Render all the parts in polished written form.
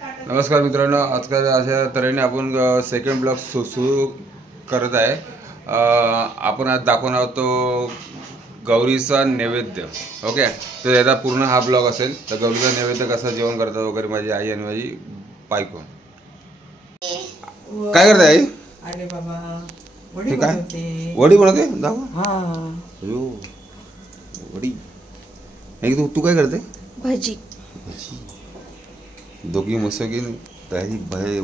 नमस्कार मित्रांनो, आजकाल अशा तऱ्हेने आपण सेकंड ब्लॉग सुरू करत आहे. आपण आज दाखवणार आहोत तो गौरीचा नैवेद्य. ओके, तर याचा पूर्ण हा ब्लॉग असेल. तर गौरीचा नैवेद्य कसा जेवण करतात वगैरे माझी आई आणि माझी बायको. काय करते आई? अरे बाबा, वडी बनवते. वडी बनवते? दाखव. हां, वडी. तू काय करते? भजी. दोघी मस्त की तयारी.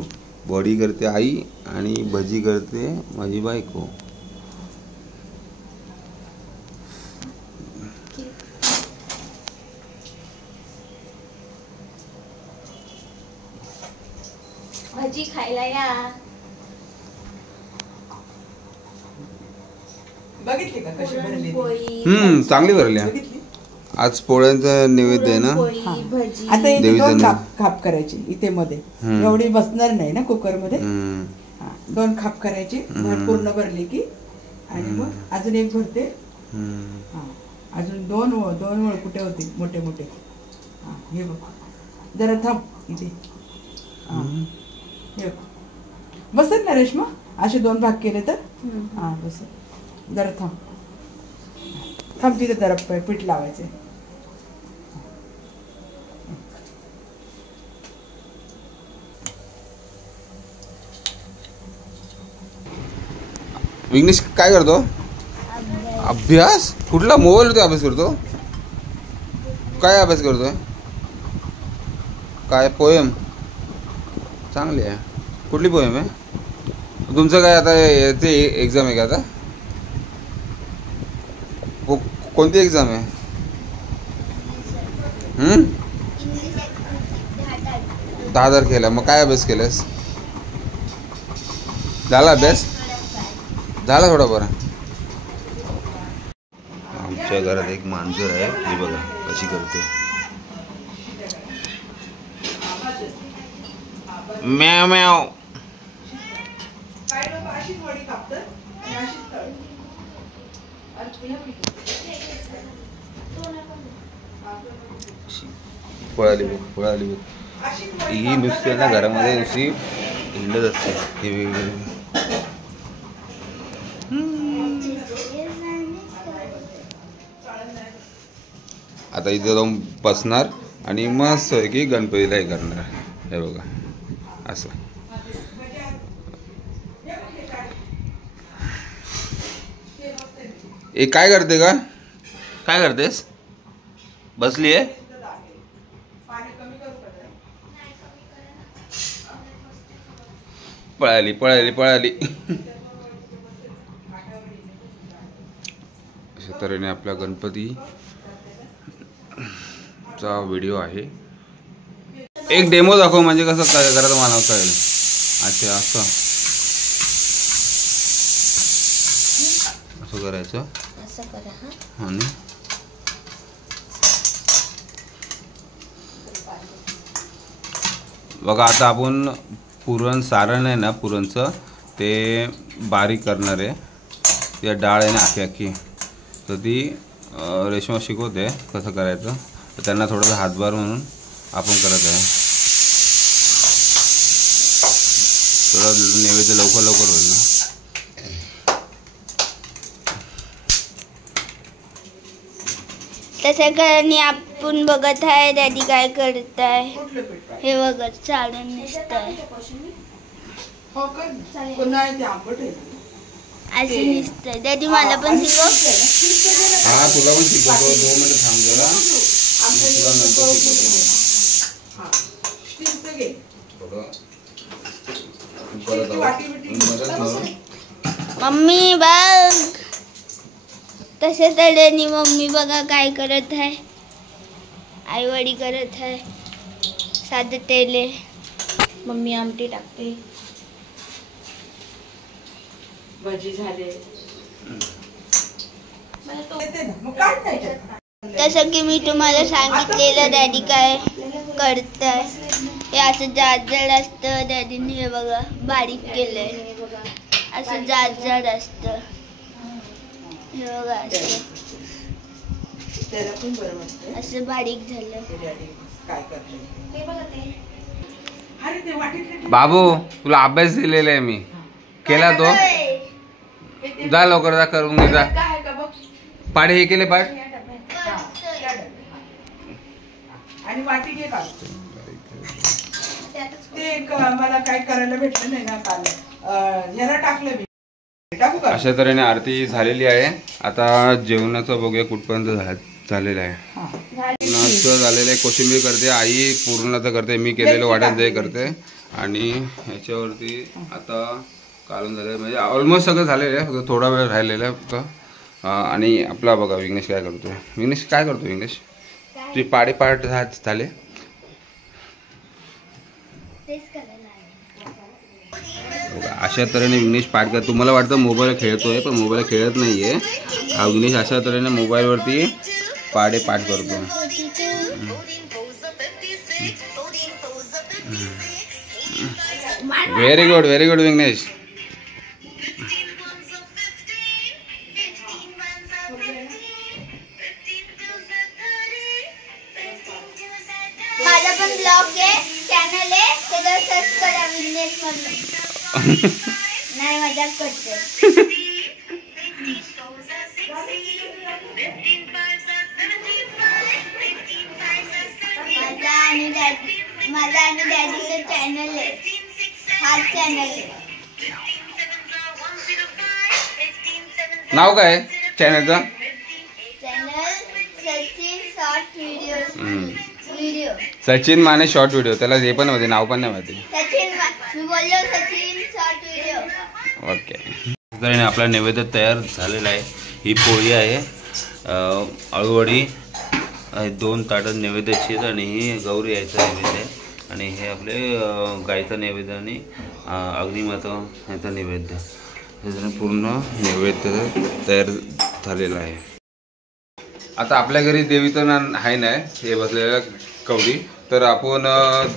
वडी करते आई आणि भजी करते माझी बायको. भजी खायला या. बघितली का कशी भरली? चांगली भरली. आज पोळ्यांचा नैवेद्य आहे ना. भजी. आता इथे दोन खाप करायचे. इथे मध्ये एवढी बसणार नाही ना कुकर मध्ये. दोन खाप करायचे. पूर्ण भरली की आणि मग अजून एक भरते. अजून दोन वळ कुठे होते मोठे मोठे. हे बघ, जरा थांब इथे. हे बसत ना रेश्मा, असे दोन भाग केले तर. हा बस, जरा थांब तिथे जरा पीठ लावायचे. विघ्नेश काय करतो? अभ्यास? कुठला मोबाईलवरती अभ्यास करतो? काय अभ्यास करतोय? काय पोएम? चांगली आहे. कुठली पोएम आहे? तुमचं काय आता ते एक्झाम आहे का आता? कोणती एक्झाम आहे? 10 तारखेला. मग काय अभ्यास केलास? झाला अभ्यास? झाला थोडा बरं. आमच्या घरात एक मांजर आहे. ही बघा कशी करते. म्याव म्याव. पळाली बघ, पळाली बघ. ही नुसती ना घरामध्ये नुसती हिंडत असते. ही वेगवेगळी. आता इथे जाऊन बसणार आणि मस्त आहे की गणपतीला हे करणार. हे बघा असं. ए काय करते का? काय करतेस? बसली आहे? पळाली पळाली पळाली. अशा तऱ्हेने आपला गणपती चा व्हिडिओ आहे. एक डेमो दाखव, म्हणजे कसं काय करायचं मला कळेल. अच्छा, असं असं करायचं. असं करा. आणि बघा आता आपण पुरण सारण आहे ना, पुरणचं ते बारीक करणार आहे. त्या डाळ आहे ना आखी आखी, तर ती रेश्मा शिकवते कसं करायचं. तर त्यांना थोडासा हातभार म्हणून आपण करत आहे. थोडं नैवेद्य लवकर लवकर होईल ना. तसं करणे आपण बघत आहे डॅडी काय करताय. हे बघत चालून दिसतंय. असे दिसतंय. डॅडी मला पण शिकव. हा तुला पण शिकवतो. 2 मिनिट थांब जरा. मम्मी बघ. तसे तऱ्हेने मम्मी बघा काय करत आहे. आई वडी करत आहे. साधं तेल. मम्मी आमटी टाकते. भजी झाले. तसं की मी तुम्हाला सांगितलेलं डॅडी काय करताय. हे असं जाड जाड असतं. डॅडीने हे बघा बारीक केलंय. असं जाड जाड असतं. हे बघा असं बारीक झालं. काय करते? ते वाटीतले बाबू तुला अभ्यास दिलेला आहे मी, केला तो? जा लवकर, जा करून घे जा. काय आहे का बघ. पाडे हे केले पाठ. आणि वाटी घे का. ते एक मला काय करायला भेटलं नाही ना काल, ह्याला टाकलं मी. टाकू का. अशा तऱ्हेने आरती झालेली आहे. आता जेवणाचं बघूया कुठपर्यंत झालेलं आहे. जेवणाचं झालेलं आहे. कोशिंबीर करते आई, पूर्ण तर करते मी, केलेलं वाटण ते करते. आणि ह्याच्यावरती आता काढून झालं, म्हणजे ऑलमोस्ट सगळं झालेलं आहे, फक्त थोडा वेळ राहिलेला आहे फक्त. आणि आपला बघा विघ्नेश काय करतोय. विघ्नेश काय करतो? विघ्नेश तुझे पाडे पाठ झाले. अशा तऱ्हेने विघ्नेश पाठ करतो. तुम्हाला वाटतं मोबाईल खेळतोय, पण मोबाईल खेळत नाहीये. हा विघ्नेश अशा तऱ्हेने मोबाईलवरती पाडे पाठ करतो. Very good, very good Vighnesh. माझा पण ब्लॉग आहे, चॅनल आहे, त्याला सर्च करा विघ्नेश म्हणून. नाही मजाक करते. माझा आणि डॅडीचं चॅनल आहे, हाच चॅनल आहे. नाव काय चॅनलचं? Channel Sachin short video. Sachin Mane short video. त्याला हे पण माहिती, नाव पण नाही माहिती. मी बोललो सचिन शॉर्ट व्हिडिओ. ओके. तर आपला नैवेद्य तयार झालेला आहे. ही पोळी आहे, अळूवडी, 2 ताटं नैवेद्याची आहेत, आणि ही गौरी यायचा नैवेद्य आहे, आणि हे आपले गायचा नैवेद्य आणि अग्निमाता ह्याचा नैवेद्य. पूर्ण नैवेद्य तयार झालेला आहे. आता आपल्या घरी देवीचं आहे नाही, हे बसलेलं गौरी, तर आपण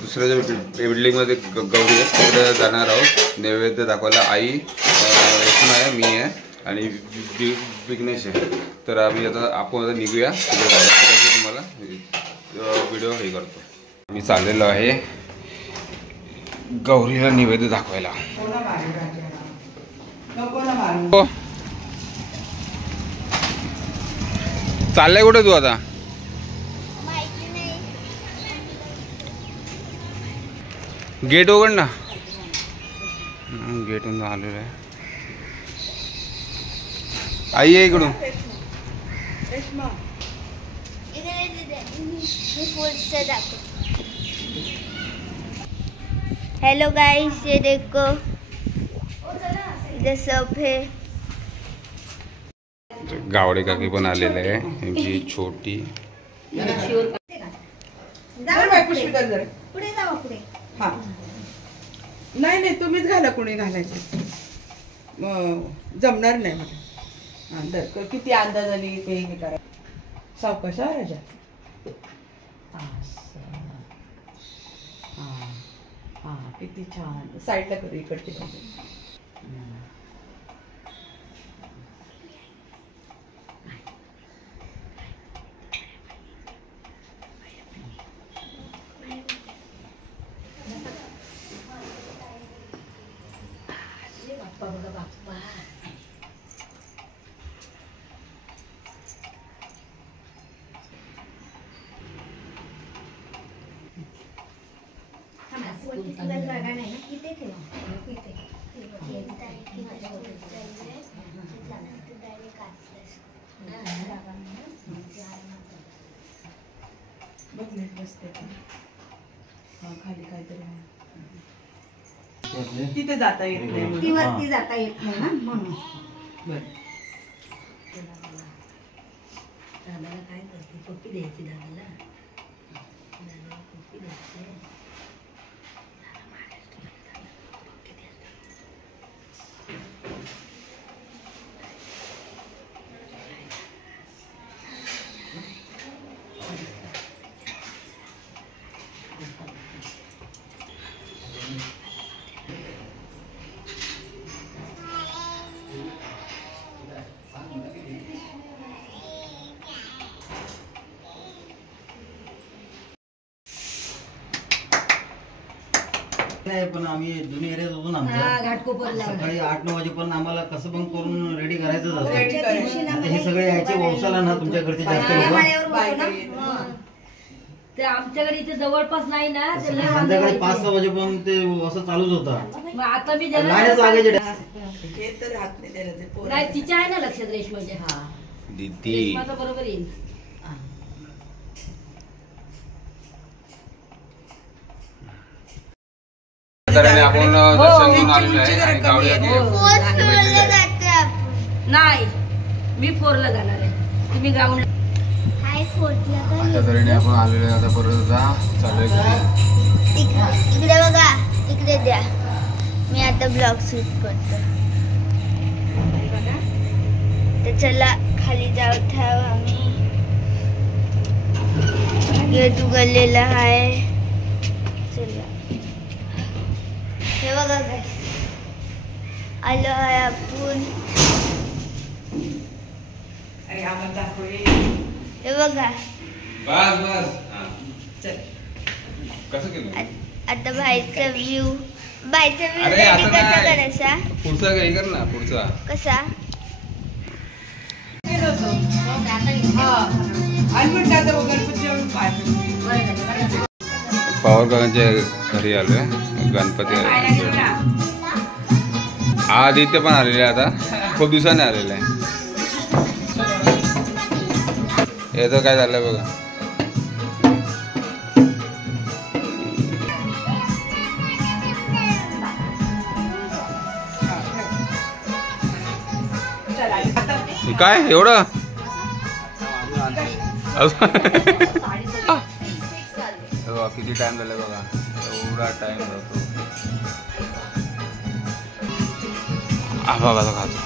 दुसऱ्या बिल्डिंगमध्ये गौरी आहे तिकडे जाणार आहोत नैवेद्य दाखवायला. आई एकूण आहे, मी आहे आणि विघ्नेश आहे. तर आम्ही आपण निघूया तुम्हाला व्हिडिओ हे करतो. मी चाललेलो आहे गौरीला नैवेद्य दाखवायला. चाललंय कुठे तू आता? गेट उघड ना. गेटून आलेलो आहे. आई आहे इकडून. हेलो गाइस, ये देखो इधर सब है. गावडे काकी पण आलेले आहे, यांची छोटी. नाही तुम्हीच घाला, कुणी घालायचं जमणार नाही मला. किती अंदाजाने ते हे करा. सावकाश राजा. हा किती छान. साईडला करू, इकडची बाजू. खाली काहीतरी तिथे जाता येत नाही, वरती जाता येत नाही ना म्हणून. दादाला काय करते? पप्पी द्यायची दादाला. पप्पी द्यायची. नाही, पण आम्ही जुनी एरियात होतो ना आमच्या घाटकोपरला सकाळी 8-9 वाजेपर्यंत आम्हाला कसं पण करून रेडी करायचंच असतं. रेडी करायची. आता हे सगळे यायचे वौसाला ना तुमच्याकडचे जास्त लोक ते आमच्याकडे इथे जवळपास नाही ना, ते लय संध्याकाळी वांदे 5-6 वाजेपर्यंत ते असं चालूच होता. व्हायचे. मग आता मी लाईनच लागायचे. हे तर हात नाही द्यायला ते पोरं. नाही तिच्या आहे ना लक्षात रेशमाच्या. दीदी रेशमाचं बरोबर येईल. तऱ्हेने आपण दर्शन घेऊन आलेलो आहे आणि गावडी आधी फोर्स फिरवलं जाते आपण. नाही, मी 4ला जाणार आहे, तुम्ही ग्राउंड. हाय फोर्सला काय अशा तऱ्हेने आपण आलेलो आहे. आता परत चालू आहे इकडे बघा, इकडे द्या. मी आता ब्लॉग शूट करतो. तर चला खाली जाऊ. ठाव आम्ही गेट उघडलेला आहे. चला हे बघा काय आलो आहे आपण. अरे आम्हाला दाखव. हे बघा बस बस चल. कसं केलं आता बाहेरचा व्ह्यू. बाहेरचा अरे, व्ह्यू आता कसा नाही. करायचा? पुढचा काही कर ना पुढचा. कसा? पवार काकांच्या घरी आलोय. गणपती आज इथे पण आलेले आहे. आता खूप दिवसाने आलेले आहे. हे तर काय झालंय बघा. हे काय एवढं किती टाइम झालाय बघा. एवढा टाइम जातो. बघा खातो.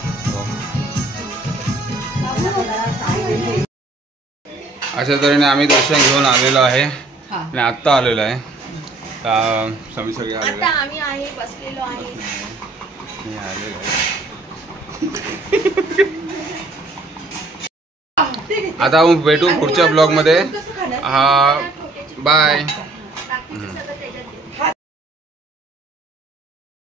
अशा तऱ्हेने आम्ही दर्शन घेऊन आलेलो आहे आणि आत्ता आलेलो आहे. सगळे सगळे आलेलो आहे. आम्ही आहे बसलेलो आहे. मी आलेलो आहे. आता आपण भेटू पुढच्या ब्लॉग मध्ये. हा बाय.